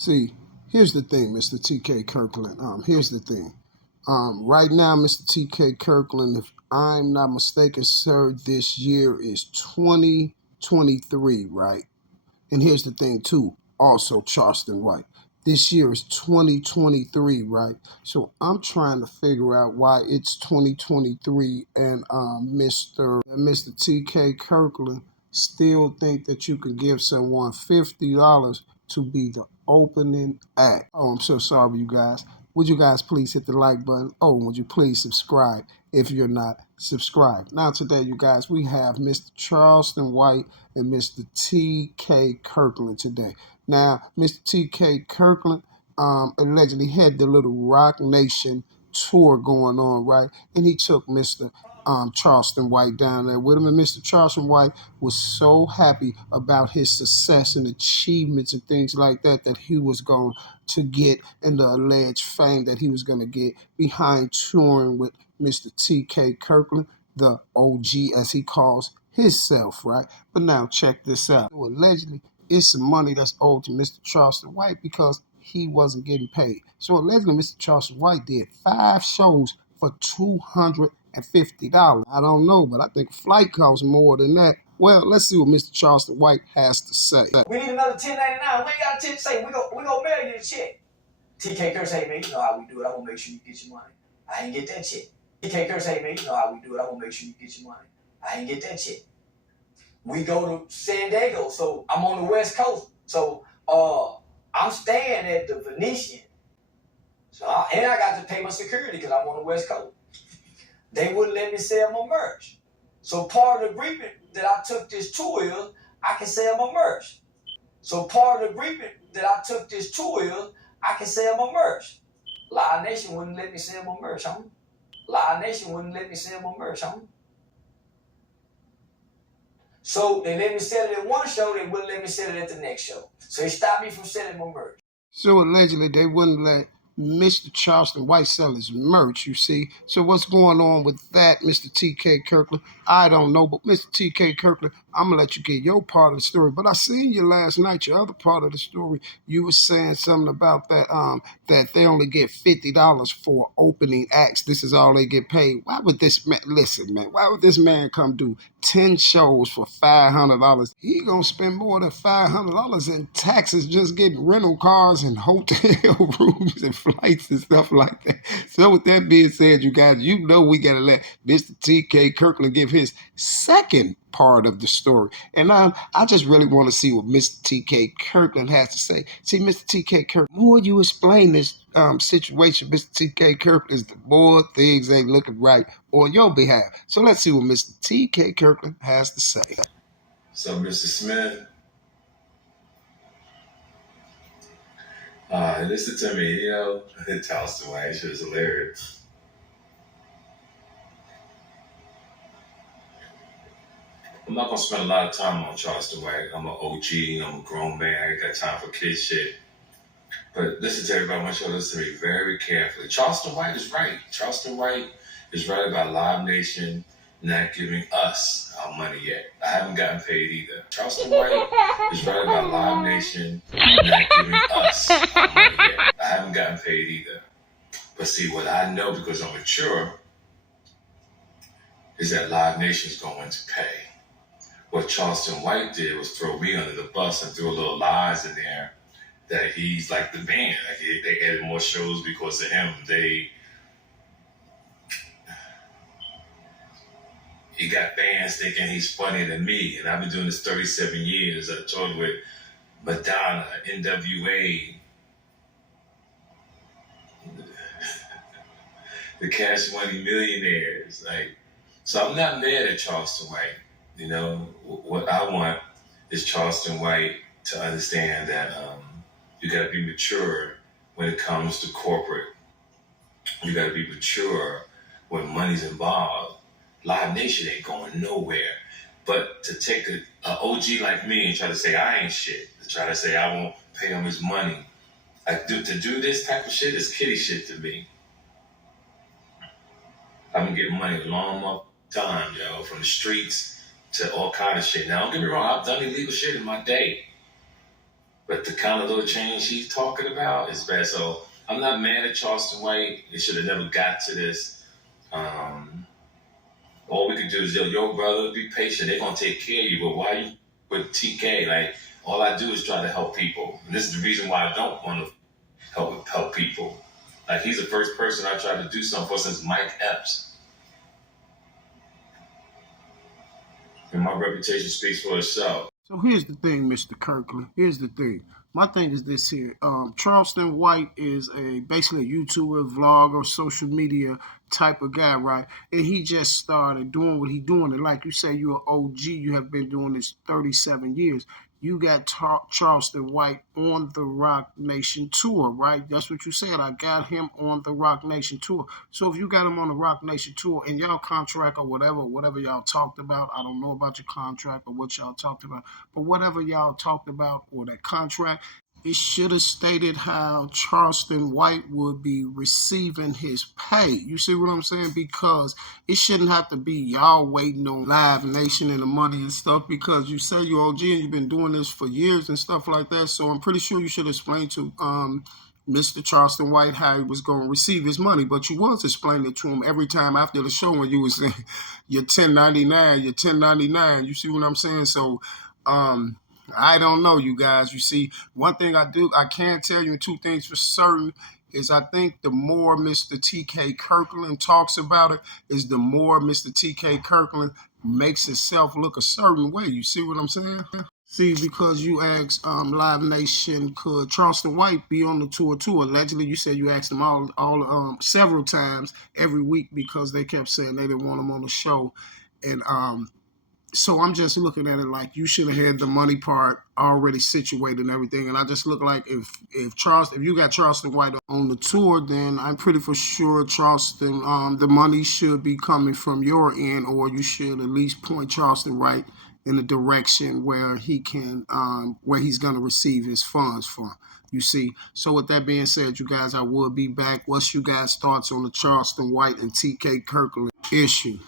See, here's the thing, Mr. T.K. Kirkland. Here's the thing. Right now, Mr. T.K. Kirkland, if I'm not mistaken, sir, this year is 2023, right? And here's the thing, too. Also, Charleston White. This year is 2023, right? So I'm trying to figure out why it's 2023 and Mr. T.K. Kirkland still think that you could give someone $50 to be the opening act. Oh, I'm so sorry, you guys. Would you guys please hit the like button? Oh, would you please subscribe if you're not subscribed? Now today, you guys, we have Mr. Charleston White and Mr. T.K. Kirkland today. Now, Mr. T.K. Kirkland allegedly had the little Rock Nation tour going on, right? And he took Mr. Charleston White down there with him. And Mr. Charleston White was so happy about his success and achievements and things like that that he was going to get and the alleged fame that he was going to get behind touring with Mr. T.K. Kirkland, the OG as he calls himself, right? But now check this out. So allegedly, it's some money that's owed to Mr. Charleston White because he wasn't getting paid. So allegedly, Mr. Charleston White did 5 shows for $250. I don't know, but I think a flight costs more than that. Well, let's see what Mr. Charleston White has to say. We need another 1099. We ain't got a 10 say. We gonna mail you the check. TK Curse, hey man, you know how we do it. I want to make sure you get your money. I ain't get that check. TK Curse, hey man, you know how we do it. I want to make sure you get your money. I ain't get that check. We go to San Diego, so I'm on the West Coast. So I'm staying at the Venetian. And I got to pay my security because I'm on the West Coast. They wouldn't let me sell my merch. So part of the agreement that I took this tour is I can sell my merch. So part of the agreement that I took this tour is I can sell my merch. Live Nation wouldn't let me sell my merch, homie. Live Nation wouldn't let me sell my merch, homie. So they let me sell it at one show, they wouldn't let me sell it at the next show. So they stopped me from selling my merch. So allegedly, they wouldn't let Mr. Charleston White sell his merch, you see. So what's going on with that, Mr. T.K. Kirkland? I don't know, but Mr. T.K. Kirkland, I'm going to let you get your part of the story. But I seen you last night, your other part of the story. You were saying something about that that they only get $50 for opening acts. This is all they get paid. Why would this man, listen, man, why would this man come do 10 shows for $500? He going to spend more than $500 in taxes just getting rental cars and hotel rooms and flights and stuff like that. So with that being said, you guys, you know we got to let Mr. T.K. Kirkland give his second part of the story. And I just really want to see what Mr. T.K. Kirkland has to say. See, Mr. T.K. Kirkland, the more you explain this situation, Mr. T.K. Kirkland, is the more things ain't looking right on your behalf. So let's see what Mr. T.K. Kirkland has to say. So, Mr. Smith, listen to me, you know, Charleston White, it was hilarious. I'm not gonna spend a lot of time on Charleston White. I'm an OG, I'm a grown man, I ain't got time for kid shit. But listen to everybody, I want you to listen to me very carefully. Charleston White is right. Charleston White is right about Live Nation not giving us our money yet. I haven't gotten paid either. Charleston White is right about Live Nation not giving us our money yet. I haven't gotten paid either. But see, what I know because I'm mature is that Live Nation is going to pay. What Charleston White did was throw me under the bus and throw little lies in there that he's like the man. Like they added more shows because of him. He got fans thinking he's funnier than me. And I've been doing this 37 years. I toured with Madonna, NWA, the Cash Money Millionaires. So I'm not mad at Charleston White. You know, what I want is Charleston White to understand that you got to be mature when it comes to corporate. You got to be mature when money's involved. Live Nation ain't going nowhere. But to take an OG like me and try to say I ain't shit, to try to say I won't pay him his money, to do this type of shit is kiddie shit to me. I've been getting money a long time, yo, from the streets to all kind of shit. Now, don't get me wrong, I've done illegal shit in my day. But the kind of little change he's talking about is bad. So I'm not mad at Charleston White. It should have never got to this. All we could do is, yo, brother, be patient. They're going to take care of you. But why you with TK? Like, all I do is try to help people. And this is the reason why I don't want to help people. Like, he's the first person I tried to do something for since Mike Epps. And my reputation speaks for itself. So here's the thing, Mr. Kirkland. Here's the thing. My thing is this here. Charleston White is basically a YouTuber, vlogger, social media type of guy, right? And he just started doing what he's doing. And like you say, you're an OG. You have been doing this 37 years. You got Charleston White on the Rock Nation tour, right? That's what you said. I got him on the Rock Nation tour. So if you got him on the Rock Nation tour and y'all contract or whatever y'all talked about, I don't know about your contract or what y'all talked about, but whatever y'all talked about or that contract, it should have stated how Charleston White would be receiving his pay. You see what I'm saying? Because it shouldn't have to be y'all waiting on Live Nation and the money and stuff, because you say you're OG and you've been doing this for years and stuff like that. So I'm pretty sure you should explain to Mr. Charleston White how he was going to receive his money. But you was explaining it to him every time after the show when you was saying you're 1099, you're 1099. You see what I'm saying? So I don't know, you guys. You see, one thing I can tell you, and two things for certain, is I think the more Mr. TK Kirkland talks about it, is the more Mr. TK Kirkland makes himself look a certain way. You see what I'm saying? See, because you asked Live Nation, could Charleston White be on the tour too? Allegedly, you said you asked them all several times every week because they kept saying they didn't want him on the show. And so I'm just looking at it like you should have had the money part already situated and everything. And I just look like if you got Charleston White on the tour, then I'm pretty for sure Charleston, the money should be coming from your end, or you should at least point Charleston White in a direction where he can, where he's going to receive his funds from. You see. So with that being said, you guys, I will be back. What's you guys' thoughts on the Charleston White and TK Kirkland issue?